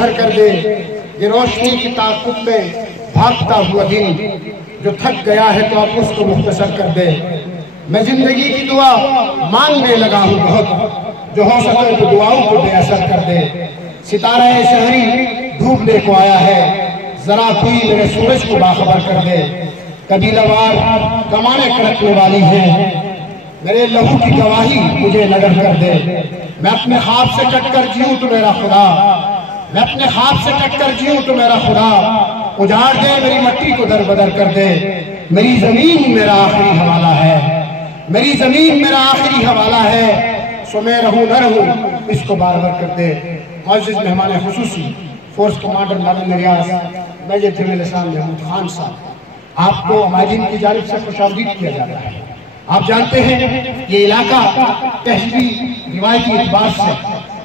گھر کر دے، یہ روشنی کی تعاقب میں بھاگتا ہوا دن جو تھک گیا ہے تو اب اس کو مختصر کر دے۔ میں زندگی کی دعا مانگنے لگا ہوں بہت، جو ہو سکے تو دعاؤں کو بے اثر کر دے۔ ستارہ شہری ڈوبنے کو آیا ہے، ذرا کوئی میرے سورج کو باخبر کر دے۔ قبیلہ وار کمانے کڑکنے والی ہیں، میرے لہو کی گواہی مجھے نگر کر دے۔ میں اپنے خواب سے کٹ کر جیوں تو میرا خدا، میں اپنے خواب سے کٹ کر جیوں تو میرا خدا اجاڑ دے، میری مٹی کو در بدر کر دے۔ میری زمین میرا آخری حوالہ ہے، میری زمین میرا آخری حوالہ ہے، سو میں رہوں نہ رہوں اس کو بار بار کر دے۔ معزز مہمان خصوصی فورس کمانڈر نادر ریاض میجر جنرل اسلام محمود خان صاحب، آپ کو ہمارین کی جانب سے خوش آمدید کیا جاتا ہے۔ آپ جانتے ہیں یہ علاقہ تہذیبی روایتی اعتبار سے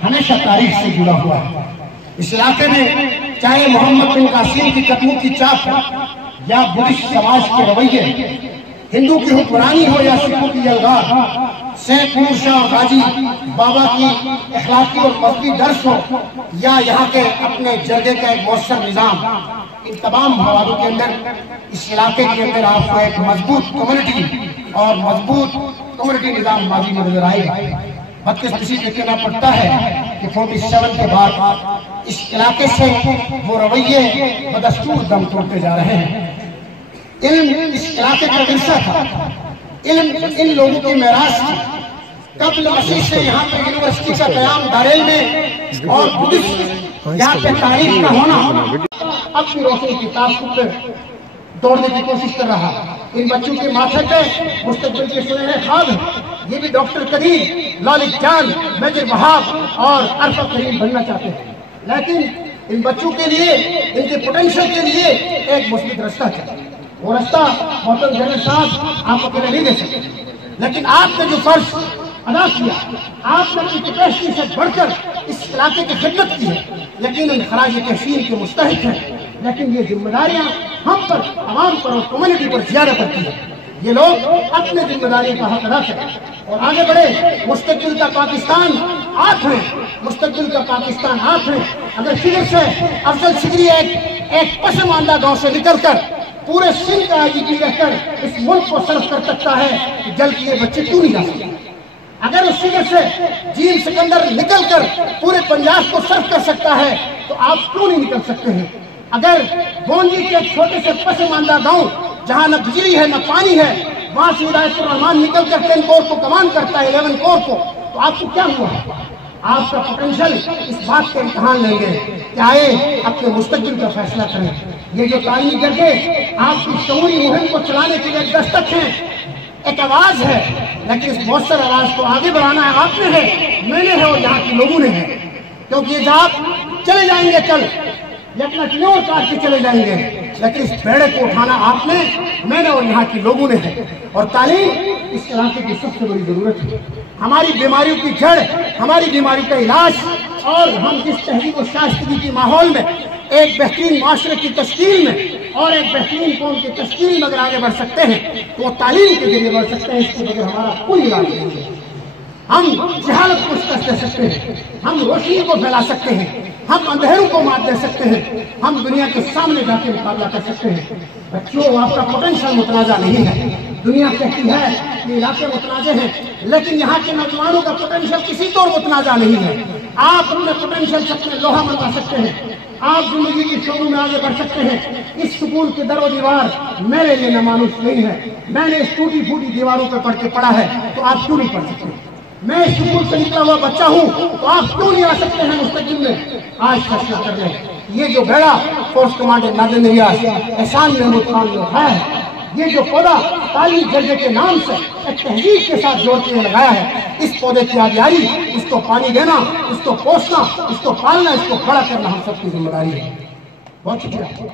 ہمیشہ تاریخ سے جڑا ہوا ہے۔ اس علاقے میں چاہے محمد بن قاسم کی قدموں کی چاپ یا بدھسٹ سماج کے رویے، ہندو کی حکمرانی ہو یا سکھوں کی یلغار، سید نور شاہ غازی بابا کی اخلاقی اور مذہبی درس ہو یا یہاں کے اپنے جرگے کا ایک مؤثر نظام، ان تمام حوالوں کے اندر اس علاقے کے اندر آپ کو ایک مضبوط کمیونٹی اور مضبوط کمیونٹی نظام ماضی میں نظر آئے گا۔ بدقسمتی سے کہنا پڑتا ہے کہ 47 کے بعد اس علاقے سے وہ رویے بدستور دم توڑتے جا رہے ہیں۔ علم اس علاقے کا ورثہ تھا، علم ان لوگوں کی میراث تھی۔ قبل مسیح سے یہاں پہ یونیورسٹی کا قیام داریل میں اور بدھسٹ یہاں پہ تاریخ کا ہونا اپنی روشنی کی تعاقب پر دوڑنے کی کوشش کر رہا۔ ان بچوں کے ماتھے پہ مستقبل کے سنہرے خواب ہیں۔ یہ بھی ڈاکٹر قدیر، لالک جان، میجر وہاب اور عرفت کریم بننا چاہتے ہیں، لیکن ان بچوں کے لیے، ان کے پوٹینشل کے لیے ایک مثبت رستہ چاہیے۔ وہ رستہ محترم جنرل صاحب آپ اکیلے نہیں دے سکتے، لیکن آپ نے جو فرض ادا کیا، آپ نے اپنی کیپیسٹی سے بڑھ کر اس علاقے کی خدمت کی ہے، یقیناً خراج تحسین کے مستحق ہیں، لیکن یہ ذمہ داریاں ہم پر، عوام پر اور کمیونٹی پر زیادہ پڑتی ہیں۔ یہ لوگ اپنے ذمہ داری کا حق ادا کریں اور آگے بڑھے۔ مستقبل کا پاکستان آپ ہیں، مستقبل کا پاکستان آپ ہیں۔ اگر فکر سے افضل صدری ایک پسماندہ گاؤں سے نکل کر پورے سندھ کا IGP رہ کر اس ملک کو صرف کر سکتا ہے، کہ جل کے یہ بچے کیوں نہیں جا سکتے؟ اگر اس فکر سے جیم سکندر نکل کر پورے پنجاب کو صرف کر سکتا ہے تو آپ کیوں نہیں نکل سکتے ہیں؟ اگر گونجی کے ایک چھوٹے سے پسماندہ گاؤں جہاں نہ بجلی ہے نہ پانی ہے، وہاں سے ہدایت الرحمان نکل کر 10 کور کو کمان کرتا ہے، 11 کور کو، تو آپ کو کیا ہوا؟ آپ کا پوٹینشل اس بات کا امتحان لیں گے کہ آئے اپنے مستقبل کا فیصلہ کریں۔ یہ جو تعلیمی جرگے آپ کی شعوری مہم کو چلانے کے لیے ایک دستک ہیں، ایک آواز ہے، لیکن اس مؤثر آواز کو آگے بڑھانا ہے آپ نے ہے، میں نے ہے اور یہاں کے لوگوں نے ہے۔ کیونکہ یہ جب چلے جائیں گے کل، یہ اپنا ٹنور کاٹ کے چلے جائیں گے، لیکن اس بیڑے کو اٹھانا آپ نے، میں نے اور یہاں کے لوگوں نے ہے۔ اور تعلیم اس علاقے کی سب سے بڑی ضرورت ہے۔ ہماری بیماریوں کی جڑ، ہماری بیماری کا علاج، اور ہم جس تہذیب و شائستگی کی ماحول میں ایک بہترین معاشرے کی تشکیل میں اور ایک بہترین قوم کی تشکیل میں اگر آگے بڑھ سکتے ہیں تو وہ تعلیم کے ذریعے بڑھ سکتے ہیں۔ اس کے بغیر ہمارا کوئی علاج نہیں ہے۔ ہم جہالت کو شکست دے سکتے ہیں، ہم روشنی کو پھیلا سکتے ہیں، ہم اندھیروں کو مات دے سکتے ہیں، ہم دنیا کے سامنے جا کے مقابلہ کر سکتے ہیں۔ بچوں، آپ کا پوٹینشل متنازع نہیں ہے۔ دنیا کہتی ہے کہ علاقے متنازع ہیں، لیکن یہاں کے نوجوانوں کا پوٹینشل کسی طور متنازع نہیں ہے۔ آپ اپنے پوٹینشل سے اپنے لوہا منوا سکتے ہیں، آپ زندگی کی شعبوں میں آگے بڑھ سکتے ہیں۔ اس سکول کی در و دیوار میرے لیے نامانوس نہیں ہے، میں نے اس ٹوٹی پھوٹی دیواروں پہ پڑھ کے پڑھا ہے، تو آپ کیوں نہیں پڑھ سکتے؟ میں اس سکول سے نکلا ہوا بچہ ہوں، تو آپ کیوں نہیں آ سکتے ہیں مستقبل میں؟ آج فیصلہ کر لیں۔ یہ جو بیڑا فورس کمانڈر نادر ریاض احسان محمود خان نے اٹھایا ہے، یہ جو پودا تعلیم جرگے کے نام سے ایک تہذیب کے ساتھ جوڑ کے لگایا ہے، اس پودے کی آبیاری، اس کو پانی دینا، اس کو پوسنا، اس کو پالنا، اس کو کھڑا کرنا ہم سب کی ذمہ داری ہے۔ بہت شکریہ۔